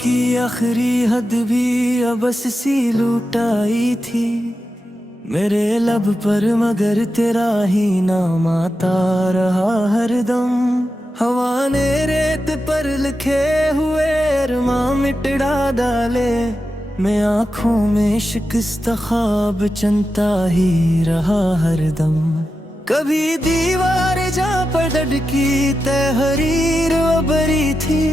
की आखिरी हद भी अबस सी लुटाई थी मेरे लब पर, मगर तेरा ही नाम आता रहा हरदम। हवा ने रेत पर लिखे हुए अरमां मिटड़ा डाले, मैं आँखों में शिकस्त ख्वाब चलता ही रहा हरदम। कभी दीवार जा पर धड़की तहरीर बरी थी,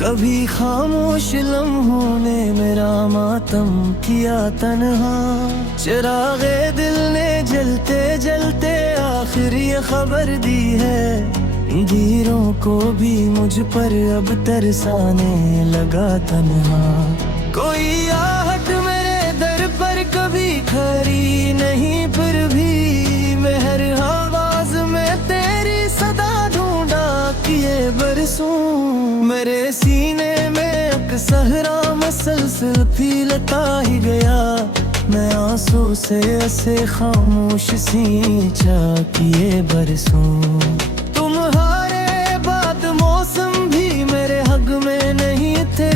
कभी खामोश लम्हों ने मेरा मातम किया तन्हा। चिरागे दिल ने जलते जलते आखिर ये खबर दी है, अंधेरों को भी मुझ पर अब तरसाने लगा तन्हा। कोई आहट मेरे दर पर कभी खरी नहीं, फिर भी मैं हर आवाज में तेरी सदा ढूंढा किए बरसों। मेरे सीने में अक्सहरा मसलसल फीलता ही गया, मैं आंसू से ऐसे खामोश सींचा किए बरसों। तुम्हारे बाद मौसम भी मेरे हक में नहीं थे,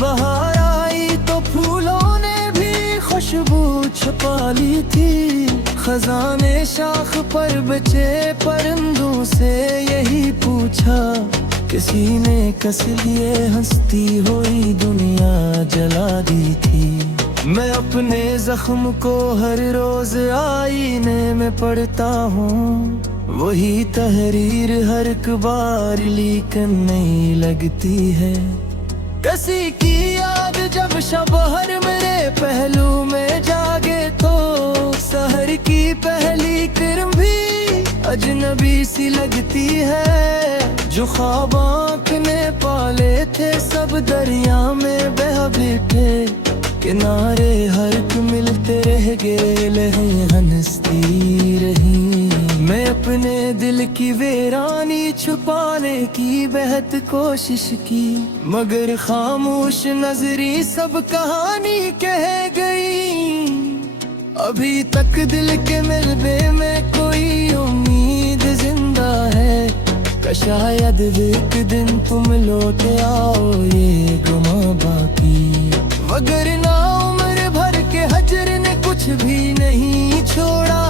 बहार आई तो फूलों ने भी खुशबू छुपा ली थी। खजाने शाख पर बचे परिंदों से यही पूछा, किसी ने कस लिए हंसती हुई दुनिया जला दी थी। मैं अपने जख्म को हर रोज आईने में पढ़ता हूँ, वही तहरीर हर एक बार लेकिन नहीं लगती है। किसी की याद जब शबहर मेरे पहलू में जागे तो सहर की पहली किरण भी अजनबी सी लगती है। जो ख्वाब आँख ने पाले थे सब दरिया में बह बैठे, किनारे हर एक मिलते रह गए लहें हंसती रही। मैं अपने दिल की वीरानी छुपाने की बेहद कोशिश की, मगर खामोश नजरी सब कहानी कह गई। अभी तक दिल के मिलबे में कोई उम्मीद जिंदा है, शायद एक दिन तुम लौट आओ ये गुमा बाकी। मगर ना उम्र भर के हजर ने कुछ भी नहीं छोड़ा,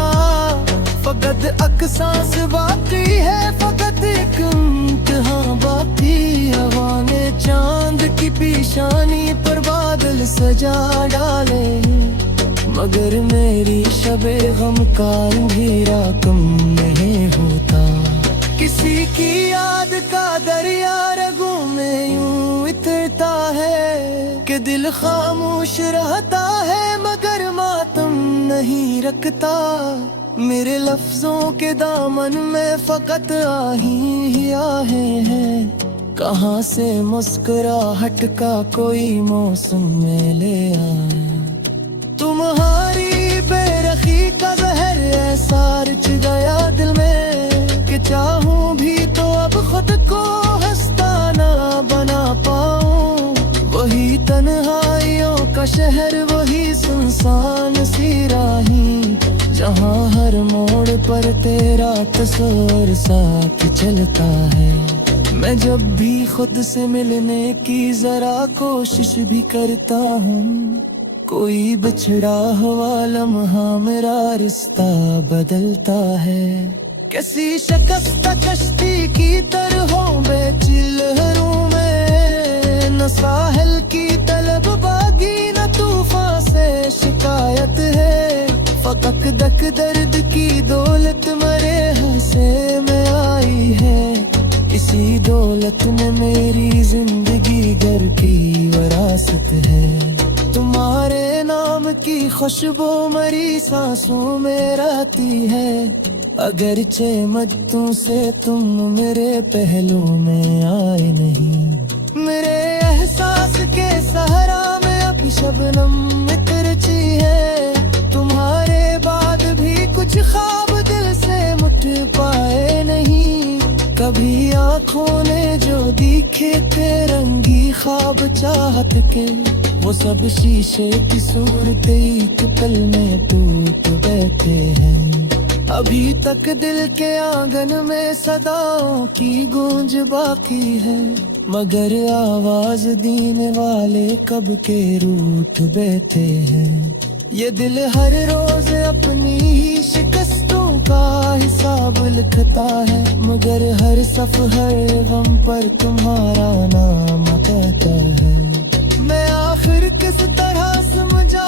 फकत अकसास बाकी है, फकत एक इम्तिहान बाकी। हवा ने चांद की पेशानी पर बादल सजा डाले, मगर मेरी शबे गम का अंधेरा कम नहीं होता। किसी की याद का दरिया रगों में यूं इतरता है कि दिल खामोश रहता है मगर मातम नहीं रखता। मेरे लफ्जों के दामन में फकत आही ही आहें हैं, कहाँ से मुस्कुराहट का कोई मौसम में ले आए। तुम्हारी बेरखी का जहर ऐसा रच गया दिल में कि चाहूं भी तो अब खुद को हंसता ना बना पाऊं। वही तन्हाइयों का शहर, वही सुनसान सी राही, जहाँ हर मोड़ पर तेरा तस्वीर साथ चलता है। मैं जब भी खुद से मिलने की जरा कोशिश भी करता हूँ, कोई बिछड़ा हुआ लम्हा मेरा रिश्ता बदलता है। किसी शिकस्त कश्ती की तरह बेचिल लहरों में, न साहिल की तलब बागी न तूफान से शिकायत है। फकत दक दर्द की दौलत मरे हंसे में आई है, इसी दौलत ने मेरी जिंदगी घर की विरासत है। तुम्हारे नाम की खुशबू मरी सांसों में रहती है, अगरचे मद्दों से तुम मेरे पहलू में आए नहीं। मेरे एहसास के सहारा में अब शबनम तरची है, तुम्हारे बाद भी कुछ ख्वाब दिल से मुठ पाए नहीं। कभी आँखों ने जो दिखे थे रंगी ख्वाब चाहत के, वो सब शीशे की सूरत एक पल में टूट बैठे हैं। अभी तक दिल के आंगन में सदाओं की गूंज बाकी है, मगर आवाज देने वाले कब के रूठ बैठे हैं। ये दिल हर रोज अपनी ही शिकस्तों का हिसाब लिखता है, मगर हर सफ हर गम पर तुम्हारा नाम कहता है। मैं आखिर किस तरह समझा